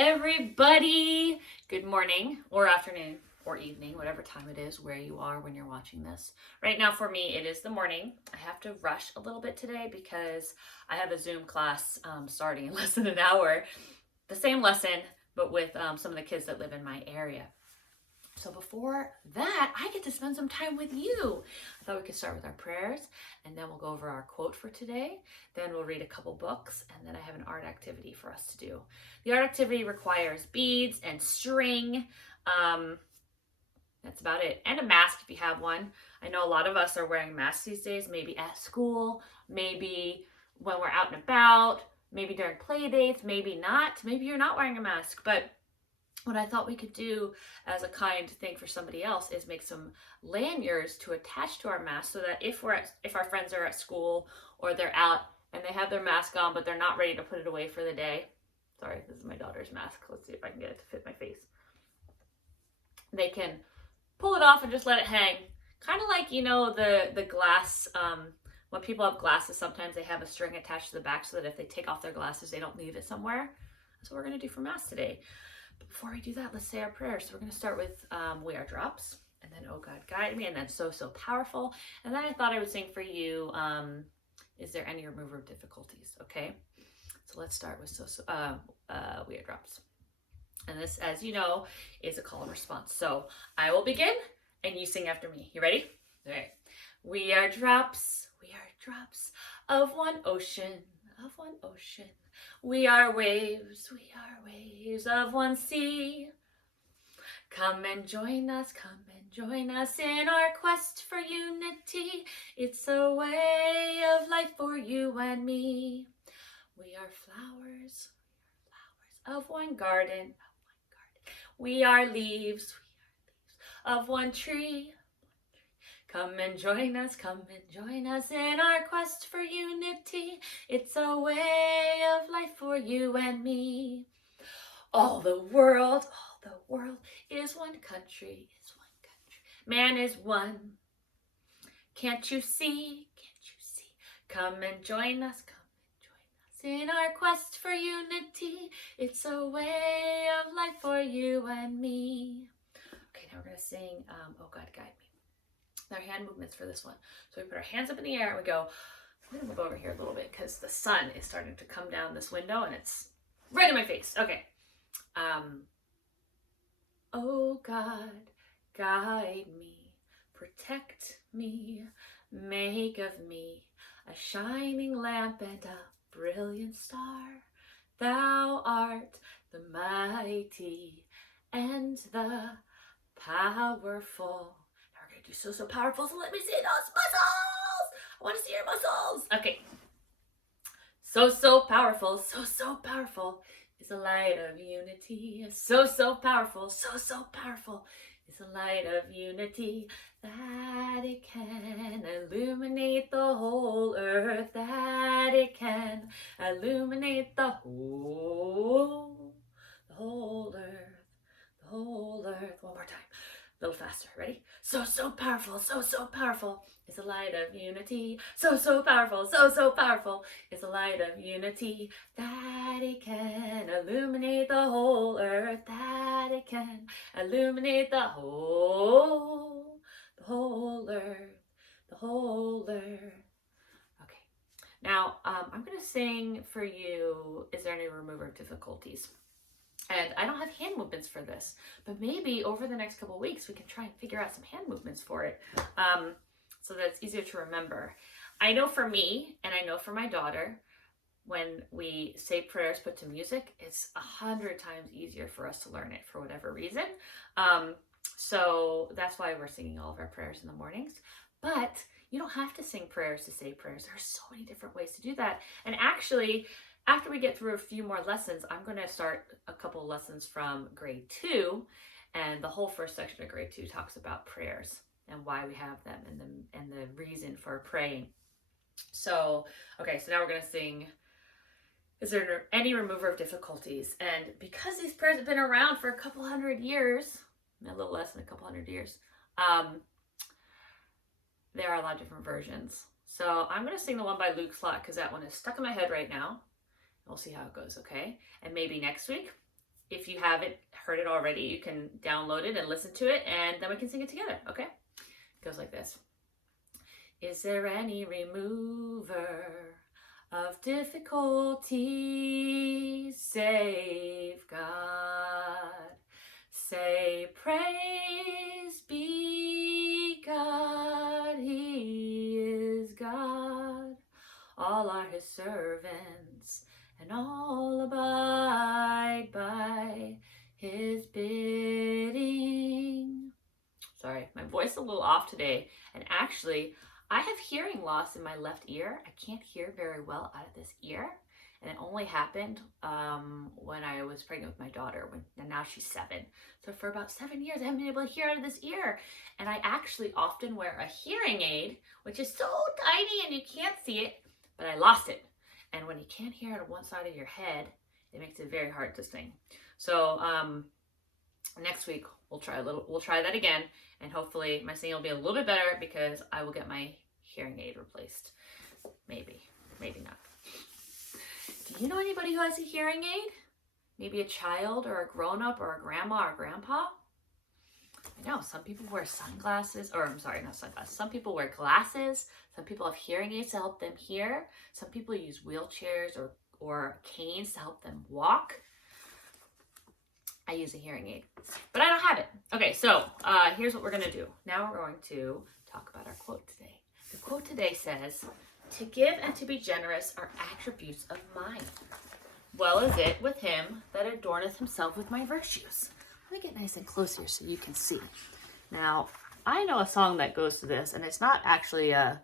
everybody. Good morning or afternoon or evening, whatever time it is where you are when you're watching this. Right now for me, it is the morning. I have to rush a little bit today because I have a Zoom class starting in less than an hour. The same lesson, but with some of the kids that live in my area. So before that, I get to spend some time with you. I thought we could start with our prayers, and then we'll go over our quote for today. Then we'll read a couple books, and then I have an art activity for us to do. The art activity requires beads and string. That's about it. And a mask if you have one. I know a lot of us are wearing masks these days, maybe at school, maybe when we're out and about, maybe during play dates, maybe not. Maybe you're not wearing a mask, but what I thought we could do as a kind thing for somebody else is make some lanyards to attach to our mask so that if our friends are at school or they're out and they have their mask on but they're not ready to put it away for the day. Sorry, this is my daughter's mask. Let's see if I can get it to fit my face. They can pull it off and just let it hang. Kind of like, you know, the glass, when people have glasses, sometimes they have a string attached to the back so that if they take off their glasses, they don't leave it somewhere. That's what we're going to do for masks today. But before we do that, let's say our prayers. So we're going to start with We Are Drops, and then Oh God Guide Me, and then So Powerful. And then I thought I would sing for you, Is There Any Remover of Difficulties? Okay, so let's start with We Are Drops. And this, as you know, is a call and response. So I will begin, and you sing after me. You ready? All right. We are drops of one ocean, We are waves of one sea. Come and join us in our quest for unity. It's a way of life for you and me. We are flowers of one garden. We are leaves of one tree. Come and join us in our quest for unity. It's a way of life for you and me. All the world is one country. Man is one. Can't you see? Come and join us in our quest for unity. It's a way of life for you and me. Okay, now we're going to sing Oh God Guide Me. Our hand movements for this one. So we put our hands up in the air and we go, I'm going to move over here a little bit because the sun is starting to come down this window and it's right in my face. Okay. Oh God, guide me, protect me, make of me a shining lamp and a brilliant star. Thou art the mighty and the powerful. Do so powerful, so let me see those muscles. I want to see your muscles. Okay. So powerful is the light of unity. So powerful is the light of unity, that it can illuminate the whole earth, that it can illuminate the whole earth, One more time. A little faster, ready? So powerful is the light of unity. So powerful is the light of unity, that it can illuminate the whole earth, that it can illuminate the whole earth. Okay, now I'm going to sing for you, Is There Any Remover of Difficulties? And I don't have hand movements for this, but maybe over the next couple of weeks, we can try and figure out some hand movements for it so that it's easier to remember. I know for me, and I know for my daughter, when we say prayers put to music, it's 100 times easier for us to learn it for whatever reason. So that's why we're singing all of our prayers in the mornings. But you don't have to sing prayers to say prayers. There are so many different ways to do that. And actually, after we get through a few more lessons, I'm going to start a couple lessons from grade 2, and the whole first section of grade 2 talks about prayers and why we have them and the reason for praying. So, okay, so now we're going to sing Is There Any Remover of Difficulties? And because these prayers have been around for a couple hundred years, a little less than a couple hundred years, there are a lot of different versions. So I'm going to sing the one by Luke Slot because that one is stuck in my head right now. We'll see how it goes, okay? And maybe next week if you haven't heard it already, you can download it and listen to it, and then we can sing it together, okay? It goes like this. Is there any remover of difficulties save God? Say, praise be God, He is God. All are His servants, and all abide by His bidding. Sorry, my voice is a little off today, and actually, I have hearing loss in my left ear. I can't hear very well out of this ear, and it only happened when I was pregnant with my daughter, and now she's 7. So for about 7 years, I haven't been able to hear out of this ear, and I actually often wear a hearing aid, which is so tiny and you can't see it, but I lost it. And when you can't hear out of one side of your head, it makes it very hard to sing. So next week we'll try that again, and hopefully my singing will be a little bit better because I will get my hearing aid replaced. Maybe not. Do you know anybody who has a hearing aid? Maybe a child or a grown-up or a grandma or grandpa? I know some people wear sunglasses, or I'm sorry, not sunglasses. Some people wear glasses. Some people have hearing aids to help them hear. Some people use wheelchairs or canes to help them walk. I use a hearing aid, but I don't have it. Okay, so here's what we're going to do. Now we're going to talk about our quote today. The quote today says, "To give and to be generous are attributes of mine. Well is it with him that adorneth himself with my virtues." Let me get nice and close here so you can see. Now, I know a song that goes to this, and it's not actually I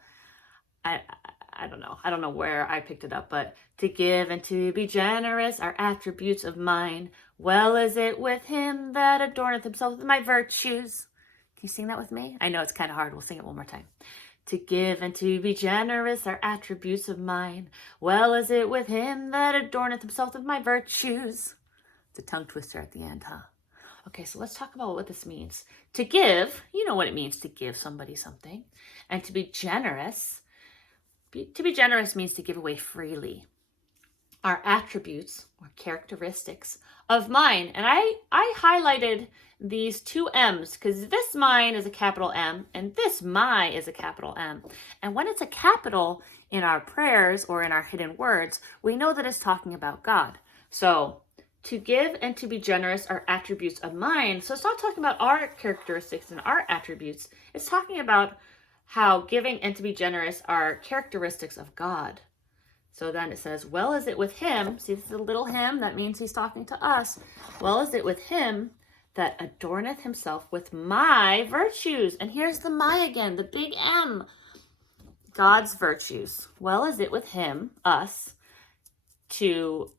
don't know. I don't know where I picked it up, but to give and to be generous are attributes of mine. Well is it with him that adorneth himself with my virtues. Can you sing that with me? I know it's kind of hard. We'll sing it one more time. To give and to be generous are attributes of mine. Well is it with him that adorneth himself with my virtues. It's a tongue twister at the end, huh? Okay, so let's talk about what this means. To give, you know what it means to give somebody something. And to be generous, means to give away freely. Are attributes or characteristics of mine. And I highlighted these 2 M's because this mine is a capital M and this my is a capital M. And when it's a capital in our prayers or in our hidden words, we know that it's talking about God. So to give and to be generous are attributes of mine. So it's not talking about our characteristics and our attributes. It's talking about how giving and to be generous are characteristics of God. So then it says, well is it with him, see this is a little him, that means he's talking to us. Well is it with him that adorneth himself with my virtues. And here's the my again, the big M. God's virtues. Well is it with him, us, to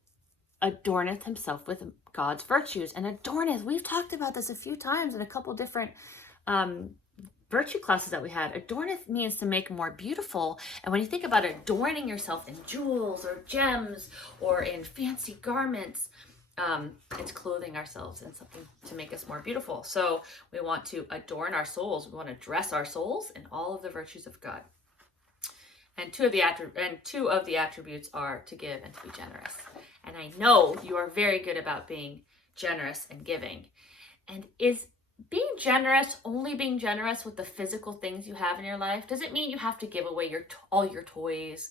adorneth himself with God's virtues. And adorneth, we've talked about this a few times in a couple different virtue classes that we had. Adorneth means to make more beautiful. And when you think about adorning yourself in jewels or gems or in fancy garments, it's clothing ourselves in something to make us more beautiful. So we want to adorn our souls. We want to dress our souls in all of the virtues of God. And two of the attributes are to give and to be generous. And I know you are very good about being generous and giving. And is being generous only being generous with the physical things you have in your life? Does it mean you have to give away all your toys?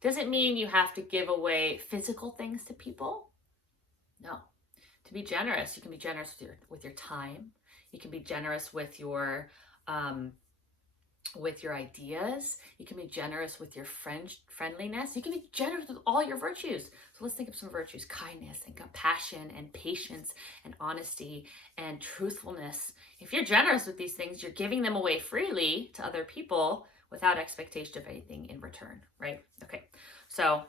Does it mean you have to give away physical things to people? No. To be generous, you can be generous with your time. You can be generous with your ideas. You can be generous with your friendliness. You can be generous with all your virtues. So let's think of some virtues: kindness and compassion and patience and honesty and truthfulness. If you're generous with these things, you're giving them away freely to other people without expectation of anything in return, right? Okay, so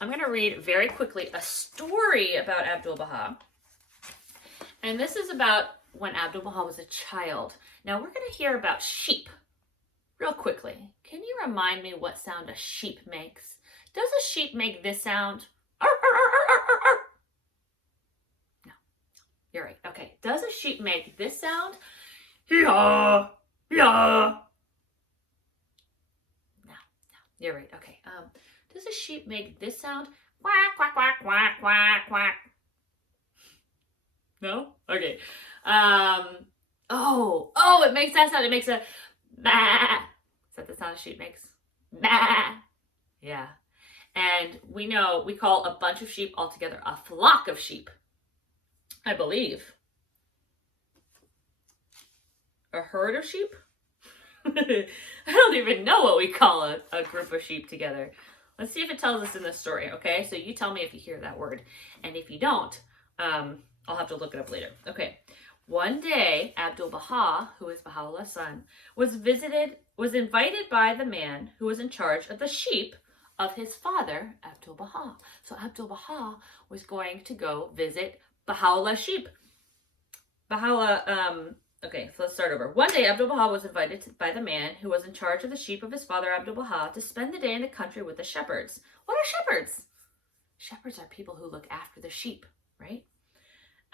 I'm going to read very quickly a story about Abdu'l-Baha. And this is about when Abdu'l-Baha was a child. Now we're going to hear about sheep. Real quickly, can you remind me what sound a sheep makes? Does a sheep make this sound? Arr, arr, arr, arr, arr, arr. No, you're right. Okay, does a sheep make this sound? Yeah, yeah. No, you're right. Okay. Does a sheep make this sound? Quack, quack, quack, quack, quack, quack. No? Okay. It makes that sound. It makes a bah. Is that the sound a sheep makes? Bah. Yeah. And we call a bunch of sheep altogether a flock of sheep, I believe. A herd of sheep? I don't even know what we call a group of sheep together. Let's see if it tells us in this story, okay? So you tell me if you hear that word. And if you don't, I'll have to look it up later. Okay. One day, Abdu'l-Baha, who is Baha'u'llah's son, was invited by the man who was in charge of the sheep of his father, Abdu'l-Baha. So Abdu'l-Baha was going to go visit Baha'u'llah's sheep. Okay, so let's start over. One day, Abdu'l-Baha was invited by the man who was in charge of the sheep of his father, Abdu'l-Baha, to spend the day in the country with the shepherds. What are shepherds? Shepherds are people who look after the sheep, right?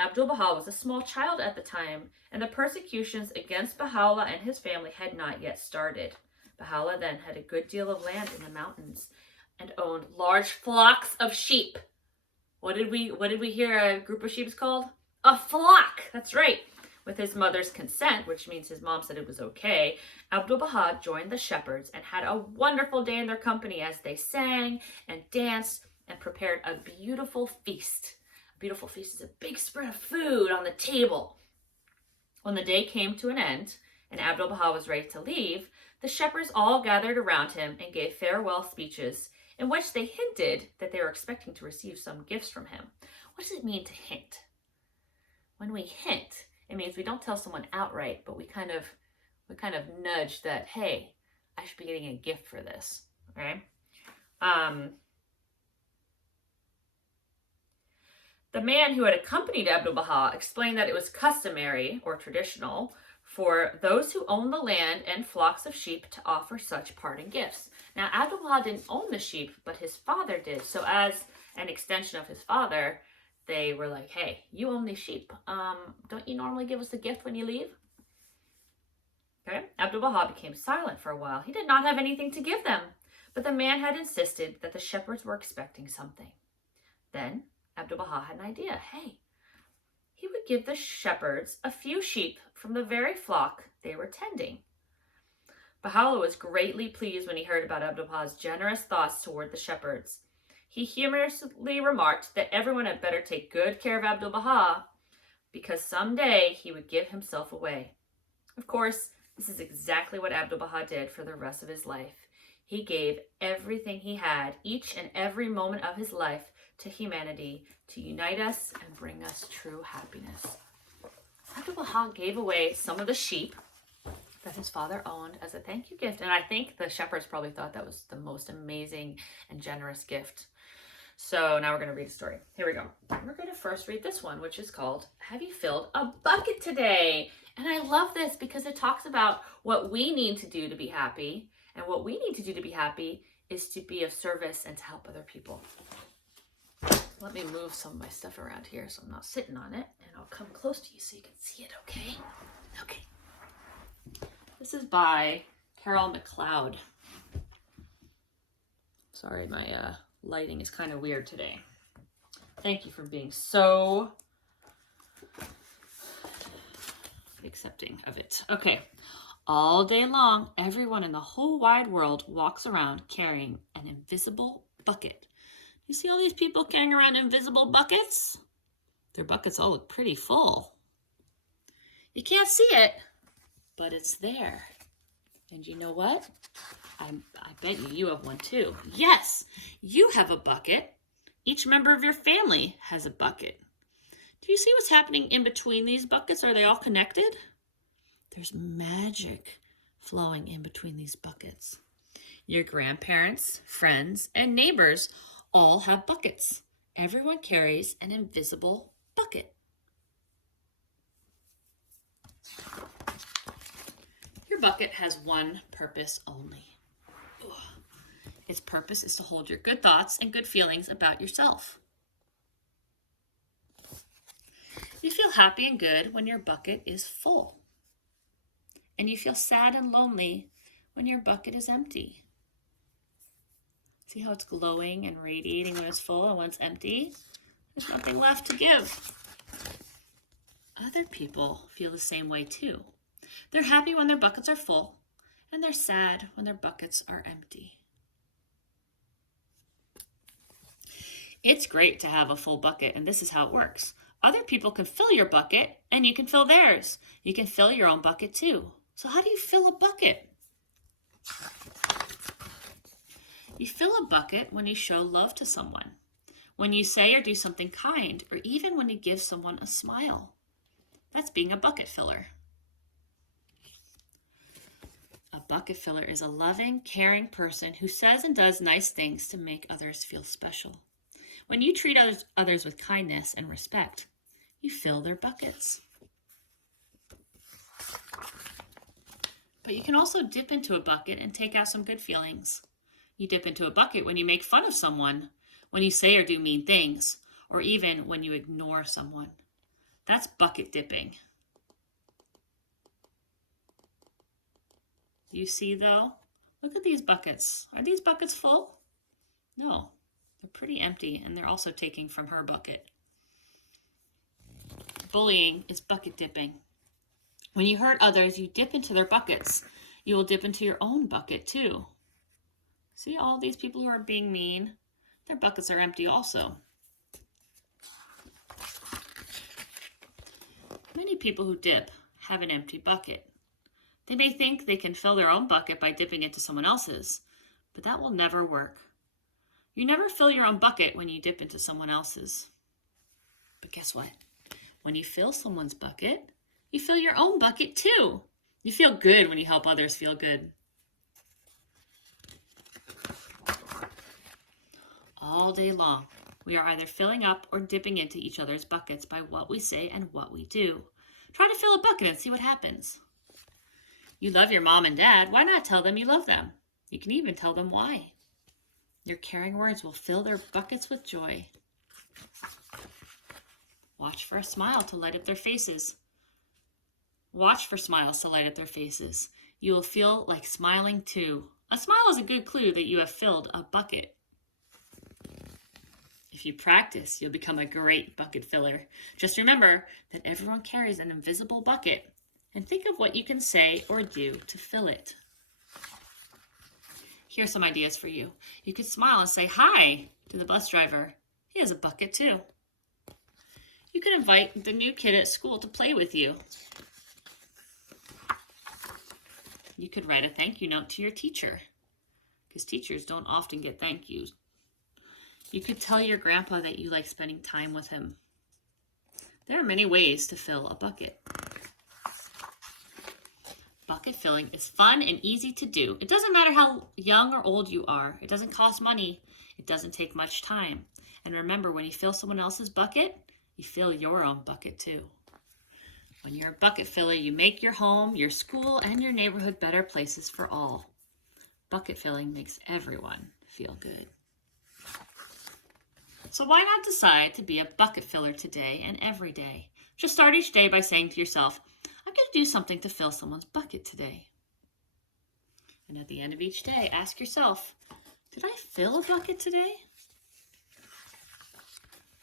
Abdu'l-Baha was a small child at the time, and the persecutions against Baha'u'llah and his family had not yet started. Baha'u'llah then had a good deal of land in the mountains and owned large flocks of sheep. What did we hear a group of sheep is called? A flock. That's right. With his mother's consent, which means his mom said it was okay, Abdu'l-Baha joined the shepherds and had a wonderful day in their company as they sang and danced and prepared a beautiful feast. A beautiful feast is a big spread of food on the table. When the day came to an end and Abdu'l-Baha was ready to leave, the shepherds all gathered around him and gave farewell speeches in which they hinted that they were expecting to receive some gifts from him. What does it mean to hint? When we hint, it means we don't tell someone outright, but we kind of nudge that, hey, I should be getting a gift for this, okay? The man who had accompanied Abdu'l-Baha explained that it was customary or traditional for those who owned the land and flocks of sheep to offer such parting gifts. Now, Abdu'l-Baha didn't own the sheep, but his father did. So as an extension of his father, they were like, hey, you own these sheep. Don't you normally give us a gift when you leave? Okay. Abdu'l-Baha became silent for a while. He did not have anything to give them, but the man had insisted that the shepherds were expecting something. Then Abdu'l-Baha had an idea. Hey, he would give the shepherds a few sheep from the very flock they were tending. Baha'u'llah was greatly pleased when he heard about Abdu'l-Baha's generous thoughts toward the shepherds. He humorously remarked that everyone had better take good care of Abdu'l-Baha because someday he would give himself away. Of course, this is exactly what Abdu'l-Baha did for the rest of his life. He gave everything he had, each and every moment of his life, to humanity to unite us and bring us true happiness. Abdu'l-Baha gave away some of the sheep that his father owned as a thank you gift. And I think the shepherds probably thought that was the most amazing and generous gift. So now we're going to read a story. Here we go. We're going to first read this one, which is called, Have You Filled a Bucket Today? And I love this because it talks about what we need to do to be happy. And what we need to do to be happy is to be of service and to help other people. Let me move some of my stuff around here so I'm not sitting on it. And I'll come close to you so you can see it, okay? Okay. This is by Carol McLeod. Sorry, my lighting is kind of weird today. Thank you for being so accepting of it. Okay. All day long, everyone in the whole wide world walks around carrying an invisible bucket. You see all these people carrying around invisible buckets? Their buckets all look pretty full. You can't see it, but it's there. And you know what? I bet you have one too. Yes, you have a bucket. Each member of your family has a bucket. Do you see what's happening in between these buckets? Are they all connected? There's magic flowing in between these buckets. Your grandparents, friends, and neighbors all have buckets. Everyone carries an invisible bucket. Your bucket has one purpose only. Its purpose is to hold your good thoughts and good feelings about yourself. You feel happy and good when your bucket is full. And you feel sad and lonely when your bucket is empty. See how it's glowing and radiating when it's full, and when it's empty, there's nothing left to give. other people feel the same way too. They're happy when their buckets are full, and they're sad when their buckets are empty. It's great to have a full bucket, and this is how it works. Other people can fill your bucket, and you can fill theirs. You can fill your own bucket too. So how do you fill a bucket? You fill a bucket when you show love to someone, when you say or do something kind, or even when you give someone a smile. That's being a bucket filler. A bucket filler is a loving, caring person who says and does nice things to make others feel special. When you treat others with kindness and respect, you fill their buckets. But you can also dip into a bucket and take out some good feelings. You dip into a bucket when you make fun of someone, when you say or do mean things, or even when you ignore someone. That's bucket dipping. You see though? Look at these buckets. Are these buckets full? No, they're pretty empty, and they're also taking from her bucket. Bullying is bucket dipping. When you hurt others, you dip into their buckets. You will dip into your own bucket too. See all these people who are being mean? Their buckets are empty also. Many people who dip have an empty bucket. They may think they can fill their own bucket by dipping into someone else's, but that will never work. You never fill your own bucket when you dip into someone else's. But guess what? When you fill someone's bucket, you fill your own bucket too. You feel good when you help others feel good. All day long, we are either filling up or dipping into each other's buckets by what we say and what we do. Try to fill a bucket and see what happens. You love your mom and dad. Why not tell them you love them? You can even tell them why. Your caring words will fill their buckets with joy. Watch for a smile to light up their faces. Watch for smiles to light up their faces. You will feel like smiling too. A smile is a good clue that you have filled a bucket. If you practice, you'll become a great bucket filler. Just remember that everyone carries an invisible bucket, and think of what you can say or do to fill it. Here's some ideas for you. You could smile and say hi to the bus driver. He has a bucket too. You could invite the new kid at school to play with you. You could write a thank you note to your teacher, because teachers don't often get thank yous. You could tell your grandpa that you like spending time with him. There are many ways to fill a bucket. Bucket filling is fun and easy to do. It doesn't matter how young or old you are. It doesn't cost money. It doesn't take much time. And remember, when you fill someone else's bucket, you fill your own bucket too. When you're a bucket filler, you make your home, your school, and your neighborhood better places for all. Bucket filling makes everyone feel good. So why not decide to be a bucket filler today and every day? Just start each day by saying to yourself, I'm going to do something to fill someone's bucket today. And at the end of each day, ask yourself, did I fill a bucket today?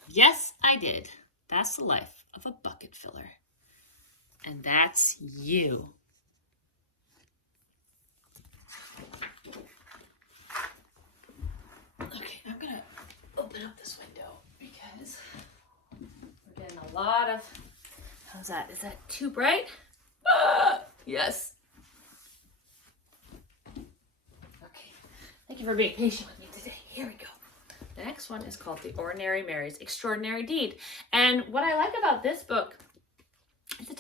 Yes, I did. That's the life of a bucket filler. And that's you. Okay, I'm going to open up this window because we're getting a lot of... How's that? Is that too bright? Yes. Okay. Thank you for being patient with me today. Here we go. The next one is called The Ordinary Mary's Extraordinary Deed. And what I like about this book is it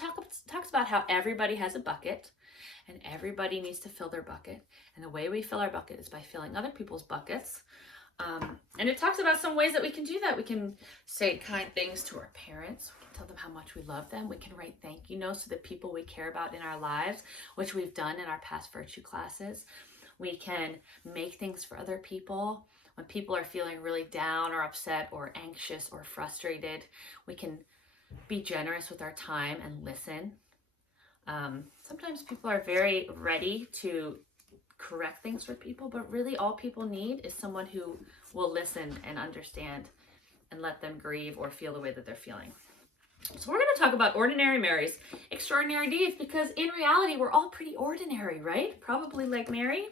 talks about how everybody has a bucket and everybody needs to fill their bucket. And the way we fill our bucket is by filling other people's buckets. And it talks about some ways that we can do that. We can say kind things to our parents. We can tell them how much we love them. We can write thank you notes to the people we care about in our lives, which we've done in our past virtue classes. We can make things for other people. When people are feeling really down or upset or anxious or frustrated, we can be generous with our time and listen. Sometimes people are very ready to correct things for people, but really all people need is someone who will listen and understand and let them grieve or feel the way that they're feeling. So we're going to talk about ordinary Mary's extraordinary deeds, because in reality, we're all pretty ordinary, right? Probably like Mary.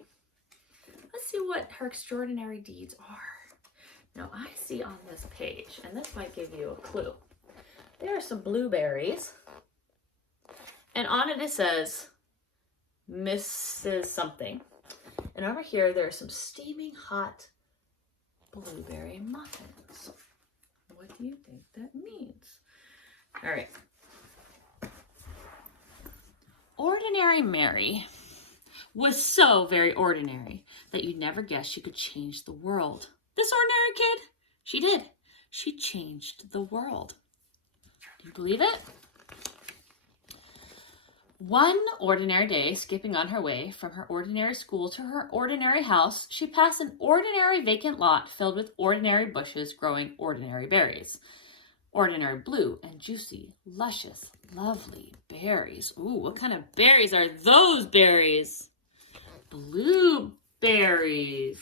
Let's see what her extraordinary deeds are. Now, I see on this page, and this might give you a clue, there are some blueberries, and on it says Mrs. something. And over here, there are some steaming hot blueberry muffins. What do you think that means? All right. Ordinary Mary was so very ordinary that you'd never guess she could change the world. This ordinary kid, she did. She changed the world. Do you believe it? One ordinary day, skipping on her way from her ordinary school to her ordinary house, she passed an ordinary vacant lot filled with ordinary bushes growing ordinary berries. Ordinary blue and juicy, luscious, lovely berries. Ooh, what kind of berries are those berries? Blueberries.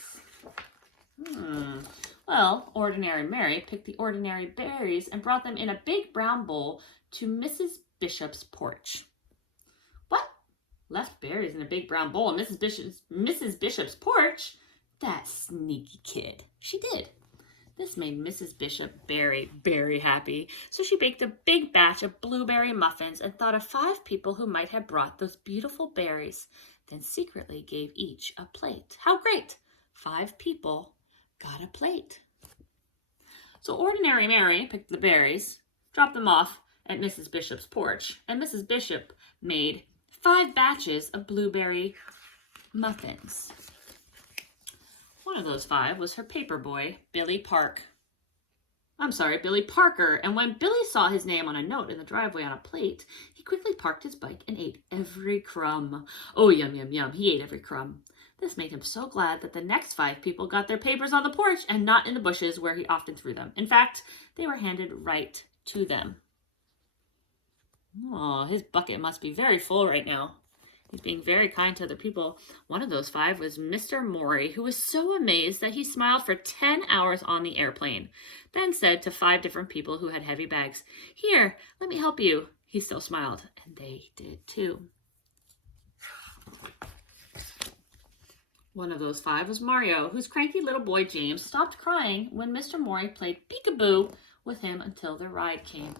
Well, ordinary Mary picked the ordinary berries and brought them in a big brown bowl to Mrs. Bishop's porch. What? Left berries in a big brown bowl on Mrs. Bishop's porch? That sneaky kid. She did. This made Mrs. Bishop very happy, so she baked a big batch of blueberry muffins and thought of 5 people who might have brought those beautiful berries, then secretly gave each a plate. How great! 5 people got a plate. So ordinary Mary picked the berries, dropped them off at Mrs. Bishop's porch, and Mrs. Bishop made 5 batches of blueberry muffins. One of those 5 was her paper boy, Billy Parker. And when Billy saw his name on a note in the driveway on a plate, he quickly parked his bike and ate every crumb. Oh, yum, yum, yum. He ate every crumb. This made him so glad that the next 5 people got their papers on the porch and not in the bushes where he often threw them. In fact, they were handed right to them. Oh, his bucket must be very full right now. He's being very kind to other people. One of those 5 was Mr. Morey, who was so amazed that he smiled for 10 hours on the airplane, then said to 5 different people who had heavy bags, "Here, let me help you." He still smiled, and they did too. One of those 5 was Mario, whose cranky little boy James stopped crying when Mr. Morey played peekaboo with him until their ride came.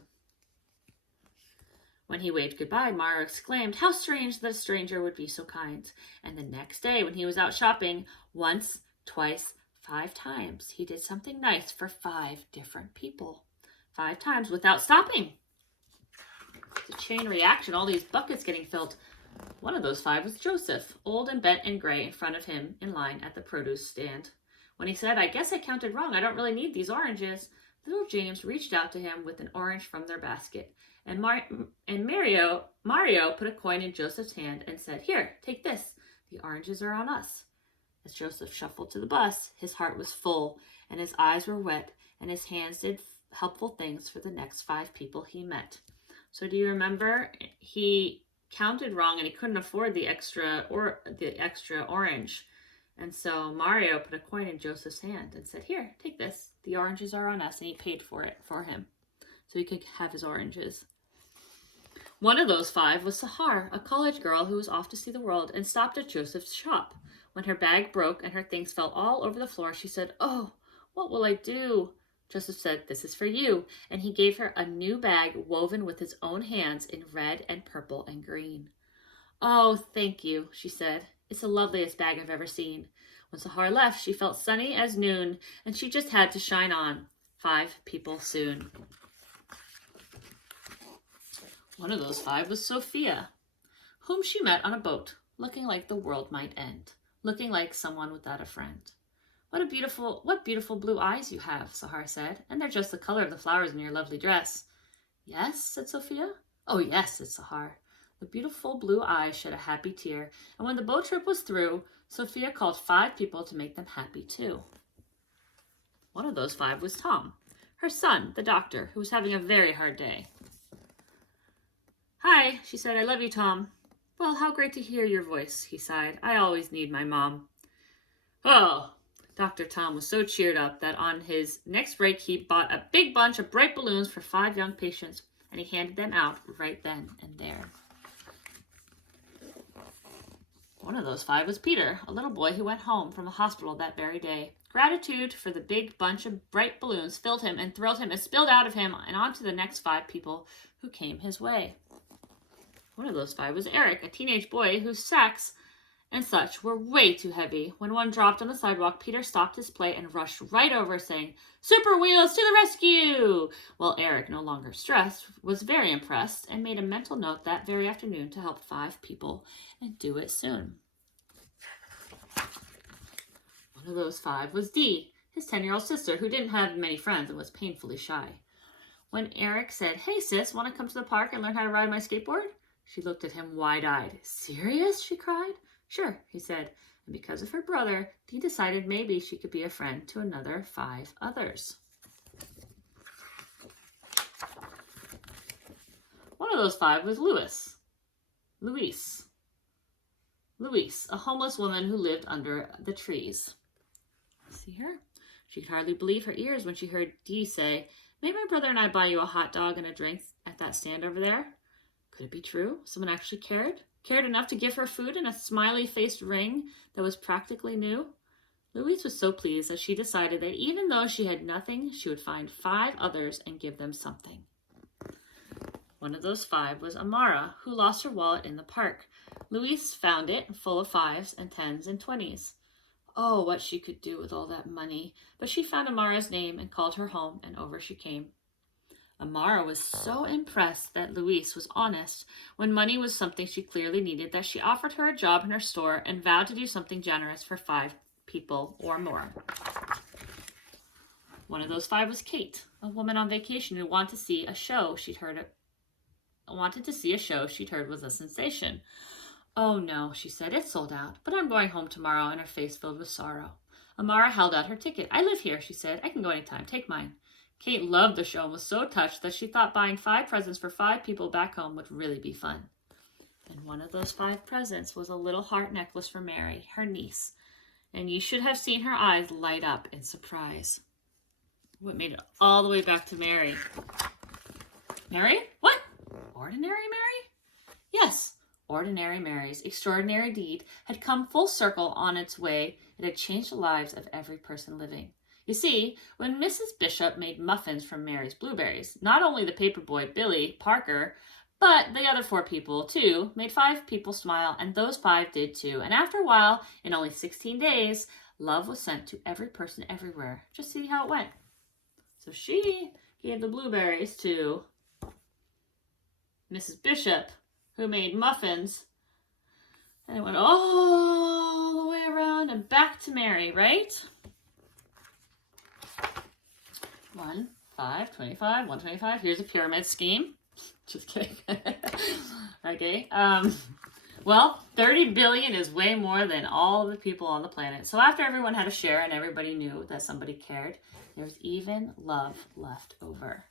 When he waved goodbye, Mario exclaimed, "How strange that a stranger would be so kind." And the next day, when he was out shopping, once, twice, 5 times, he did something nice for 5 different people. 5 times without stopping. It's a chain reaction, all these buckets getting filled. One of those 5 was Joseph, old and bent and gray, in front of him in line at the produce stand. When he said, "I guess I counted wrong. I don't really need these oranges," little James reached out to him with an orange from their basket. And Mario put a coin in Joseph's hand and said, "Here, take this. The oranges are on us." As Joseph shuffled to the bus, his heart was full, and his eyes were wet, and his hands did helpful things for the next 5 people he met. So do you remember? He counted wrong, and he couldn't afford the extra orange. And so Mario put a coin in Joseph's hand and said, "Here, take this. The oranges are on us," and he paid for it for him, so he could have his oranges. One of those 5 was Sahar, a college girl who was off to see the world and stopped at Joseph's shop. When her bag broke and her things fell all over the floor, she said, "Oh, what will I do?" Joseph said, "This is for you," and he gave her a new bag woven with his own hands in red and purple and green. "Oh, thank you," she said. "It's the loveliest bag I've ever seen." When Sahar left, she felt sunny as noon, and she just had to shine on. 5 people soon. One of those 5 was Sophia, whom she met on a boat, looking like the world might end, looking like someone without a friend. What beautiful blue eyes you have," Sahar said, "and they're just the color of the flowers in your lovely dress." "Yes," said Sophia. "Oh, yes," said Sahar. The beautiful blue eyes shed a happy tear, and when the boat trip was through, Sophia called 5 people to make them happy too. One of those 5 was Tom, her son, the doctor, who was having a very hard day. "Hi," she said. "I love you, Tom." "Well, how great to hear your voice," he sighed. "I always need my mom." Oh, Dr. Tom was so cheered up that on his next break, he bought a big bunch of bright balloons for 5 young patients. and he handed them out right then and there. One of those 5 was Peter, a little boy who went home from the hospital that very day. Gratitude for the big bunch of bright balloons filled him and thrilled him and spilled out of him and onto the next 5 people who came his way. One of those 5 was Eric, a teenage boy whose sacks and such were way too heavy. When one dropped on the sidewalk, Peter stopped his play and rushed right over, saying, "Super Wheels to the rescue!" Well, Eric, no longer stressed, was very impressed and made a mental note that very afternoon to help 5 people and do it soon. One of those 5 was Dee, his 10-year-old sister, who didn't have many friends and was painfully shy. When Eric said, "Hey sis, want to come to the park and learn how to ride my skateboard?" She looked at him wide-eyed. "Serious?" she cried. "Sure," he said, and because of her brother, Dee decided maybe she could be a friend to another 5 others. One of those 5 was Louise, a homeless woman who lived under the trees. See her? She could hardly believe her ears when she heard Dee say, "May my brother and I buy you a hot dog and a drink at that stand over there?" Could it be true? Someone actually cared enough to give her food and a smiley-faced ring that was practically new? Louise was so pleased that she decided that even though she had nothing, she would find 5 others and give them something. One of those 5 was Amara, who lost her wallet in the park. Louise found it full of 5s and 10s and 20s. Oh, what she could do with all that money. But she found Amara's name and called her home, and over she came. Amara was so impressed that Louise was honest when money was something she clearly needed that she offered her a job in her store and vowed to do something generous for 5 people or more. One of those 5 was Kate, a woman on vacation who wanted to see a show she'd heard was a sensation. "Oh no," she said, "it's sold out, but I'm going home tomorrow," and her face filled with sorrow. Amara held out her ticket. "I live here," she said. "I can go anytime. Take mine." Kate loved the show and was so touched that she thought buying 5 presents for 5 people back home would really be fun. And one of those 5 presents was a little heart necklace for Mary, her niece. And you should have seen her eyes light up in surprise. What made it all the way back to Mary? Mary? What? Ordinary Mary? Yes, Ordinary Mary's extraordinary deed had come full circle on its way. It had changed the lives of every person living. You see, when Mrs. Bishop made muffins from Mary's blueberries, not only the paper boy Billy Parker, but the other 4 people, too, made 5 people smile, and those 5 did, too. And after a while, in only 16 days, love was sent to every person everywhere. Just see how it went. So she gave the blueberries to Mrs. Bishop, who made muffins, and it went all the way around and back to Mary, right? 1, 5, 25, 125. Here's a pyramid scheme. Just kidding. Okay. Well, 30 billion is way more than all the people on the planet. So after everyone had a share and everybody knew that somebody cared, there's even love left over.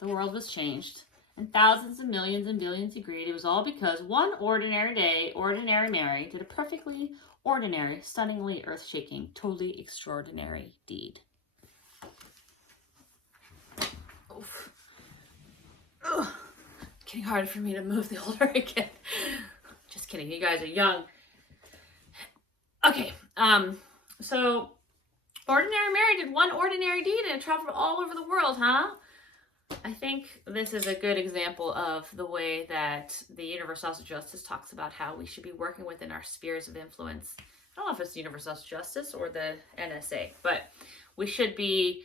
The world was changed, and thousands and millions and billions agreed it was all because one ordinary day, Ordinary Mary did a perfectly ordinary, stunningly earth-shaking, totally extraordinary deed. Oof. Ugh. It's getting harder for me to move the older I get. Just kidding, you guys are young. Okay, so Ordinary Mary did one ordinary deed and it traveled all over the world, huh? I think this is a good example of the way that the Universal House of Justice talks about how we should be working within our spheres of influence. I don't know if it's the Universal House of Justice or the NSA, but we should be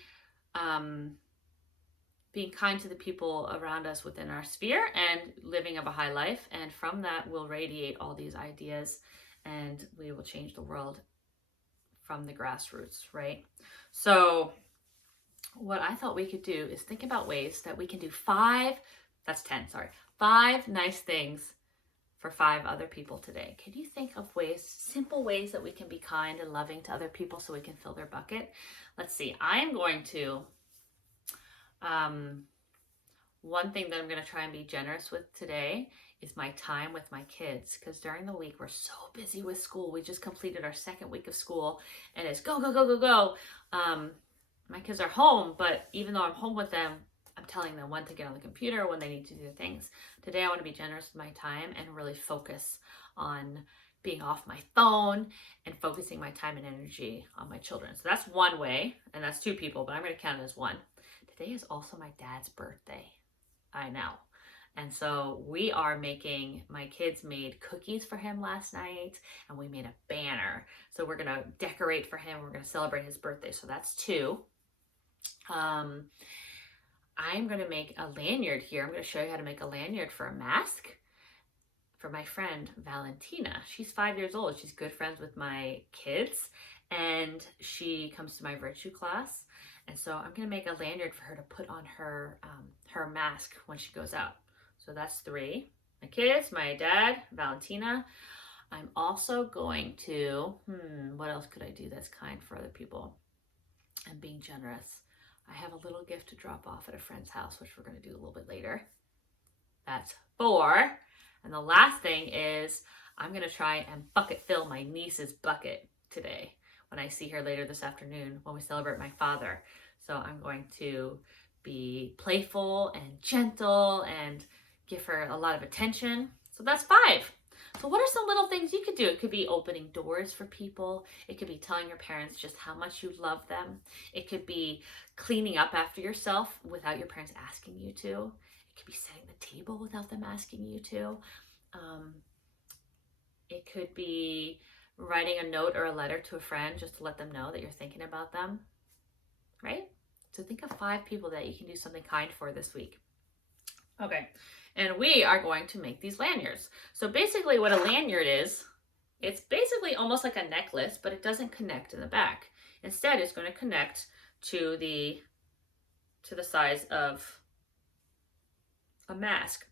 being kind to the people around us within our sphere and living a Baha'i life. And from that, we'll radiate all these ideas and we will change the world from the grassroots, right? So what I thought we could do is think about ways that we can do 5 nice things for 5 other people today. Can you think of ways, simple ways that we can be kind and loving to other people so we can fill their bucket? Let's see, I am going to, one thing that I'm going to try and be generous with today is my time with my kids, because during the week we're so busy with school. We just completed our 2nd week of school and it's go, go, go, go, go. my kids are home, but even though I'm home with them, I'm telling them when to get on the computer, when they need to do their things. Today, I want to be generous with my time and really focus on being off my phone and focusing my time and energy on my children. So that's one way, and that's 2 people, but I'm going to count it as 1. Today is also my dad's birthday. I know. And so we are my kids made cookies for him last night, and we made a banner. So we're going to decorate for him. We're going to celebrate his birthday. So that's 2. I'm going to make a lanyard here. I'm going to show you how to make a lanyard for a mask for my friend Valentina. She's 5 years old. She's good friends with my kids, and she comes to my virtue class. And so I'm going to make a lanyard for her to put on her mask when she goes out. So that's 3. My kids, my dad, Valentina. I'm also going to, what else could I do that's kind for other people and being generous? I have a little gift to drop off at a friend's house, which we're going to do a little bit later. That's 4. And the last thing is I'm going to try and bucket fill my niece's bucket today when I see her later this afternoon when we celebrate my father. So I'm going to be playful and gentle and give her a lot of attention. So that's 5. So what are some little things you could do? It could be opening doors for people. It could be telling your parents just how much you love them. It could be cleaning up after yourself without your parents asking you to. It could be setting the table without them asking you to. It could be writing a note or a letter to a friend just to let them know that you're thinking about them, right? So think of 5 people that you can do something kind for this week. Okay, and we are going to make these lanyards. So basically what a lanyard is, it's basically almost like a necklace, but it doesn't connect in the back. Instead, it's going to connect to the size of a mask.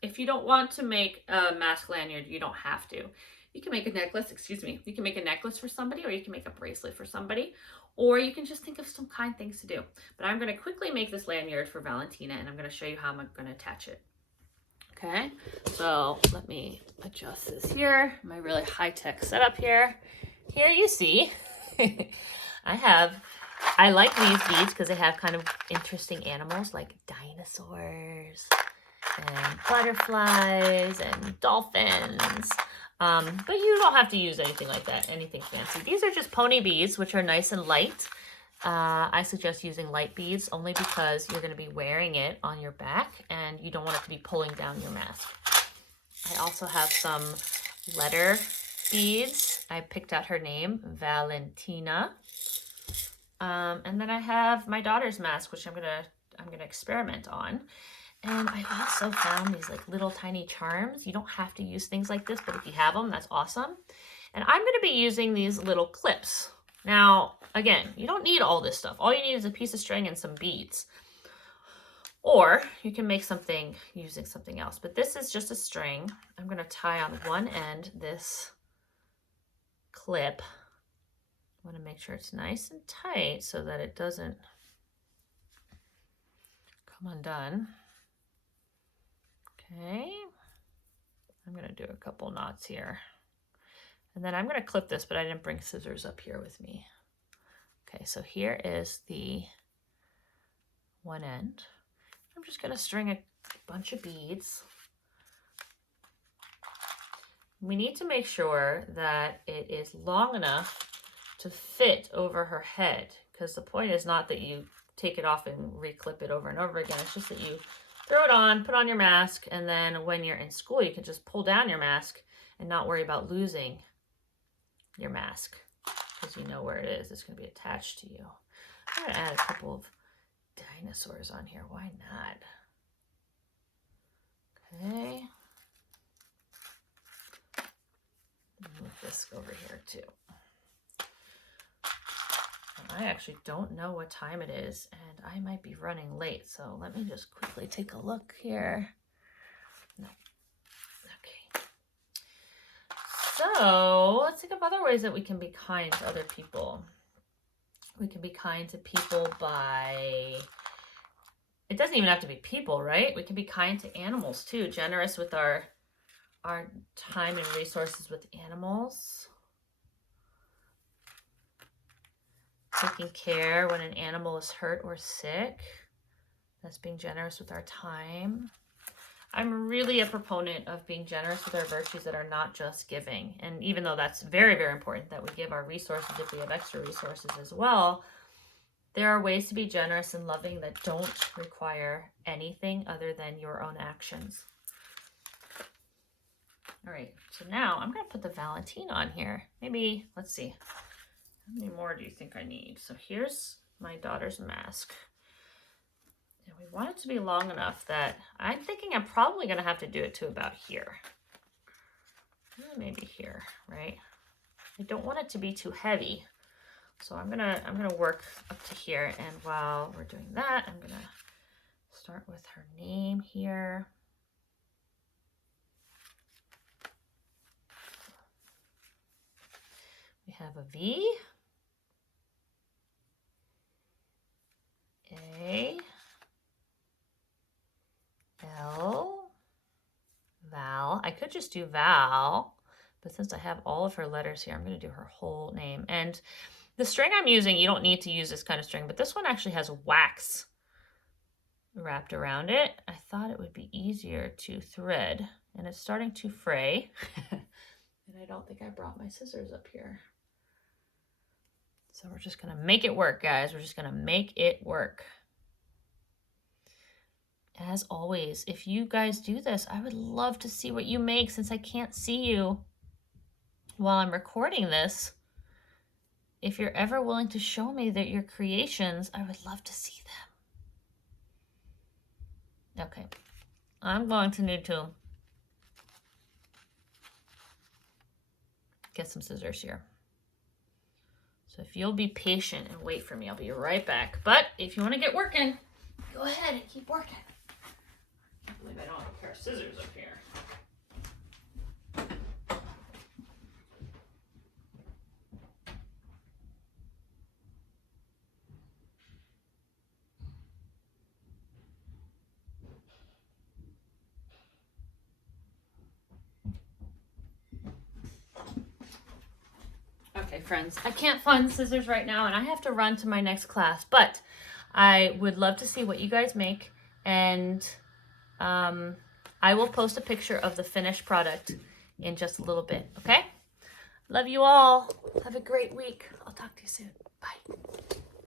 If you don't want to make a mask lanyard, you don't have to. You can make a necklace, you can make a necklace for somebody, or you can make a bracelet for somebody, or you can just think of some kind things to do. But I'm going to quickly make this lanyard for Valentina, and I'm going to show you how I'm going to attach it. Okay, so let me adjust this here, my really high-tech setup here. Here you see, I like these beads because they have kind of interesting animals like dinosaurs and butterflies and dolphins. But you don't have to use anything like that, anything fancy. These are just pony beads, which are nice and light. I suggest using light beads only because you're going to be wearing it on your back and you don't want it to be pulling down your mask. I also have some letter beads. I picked out her name, Valentina. And then I have my daughter's mask, which I'm gonna experiment on. And I also found these like little tiny charms. You don't have to use things like this, but if you have them, that's awesome. And I'm going to be using these little clips. Now, again, you don't need all this stuff. All you need is a piece of string and some beads. Or you can make something using something else. But this is just a string. I'm going to tie on one end this clip. I want to make sure it's nice and tight so that it doesn't come undone. Okay, I'm going to do a couple knots here. And then I'm going to clip this, but I didn't bring scissors up here with me. Okay, so here is the one end. I'm just going to string a bunch of beads. We need to make sure that it is long enough to fit over her head, because the point is not that you take it off and reclip it over and over again. It's just that you throw it on, put on your mask, and then when you're in school, you can just pull down your mask and not worry about losing your mask because you know where it is. It's going to be attached to you. I'm going to add a couple of dinosaurs on here. Why not? Okay. Move this over here too. I actually don't know what time it is, and I might be running late, so let me just quickly take a look here. No. Okay. So let's think of other ways that we can be kind to other people. We can be kind to people by, it doesn't even have to be people, right? We can be kind to animals too, generous with our time and resources with animals. taking care when an animal is hurt or sick. That's being generous with our time. I'm really a proponent of being generous with our virtues that are not just giving. And even though that's very, very important that we give our resources if we have extra resources as well, there are ways to be generous and loving that don't require anything other than your own actions. All right, so now I'm going to put the Valentine on here. Maybe, let's see, how many more do you think I need? So here's my daughter's mask. And we want it to be long enough that I'm thinking I'm probably going to have to do it to about here. Maybe here, right? I don't want it to be too heavy. So I'm gonna work up to here, and while we're doing that, I'm gonna start with her name here. We have a V, A, L, Val. I could just do Val, but since I have all of her letters here, I'm gonna do her whole name. And the string I'm using, you don't need to use this kind of string, but this one actually has wax wrapped around it. I thought it would be easier to thread, and it's starting to fray. And I don't think I brought my scissors up here. So we're just gonna make it work, guys. We're just gonna make it work. As always, if you guys do this, I would love to see what you make since I can't see you while I'm recording this. If you're ever willing to show me that your creations, I would love to see them. Okay, I'm going to need to get some scissors here. So if you'll be patient and wait for me, I'll be right back. But if you want to get working, go ahead and keep working. I can't believe I don't have a pair of scissors up here. Okay, friends, I can't find scissors right now, and I have to run to my next class, but I would love to see what you guys make, and I will post a picture of the finished product in just a little bit, okay? Love you all. Have a great week. I'll talk to you soon. Bye.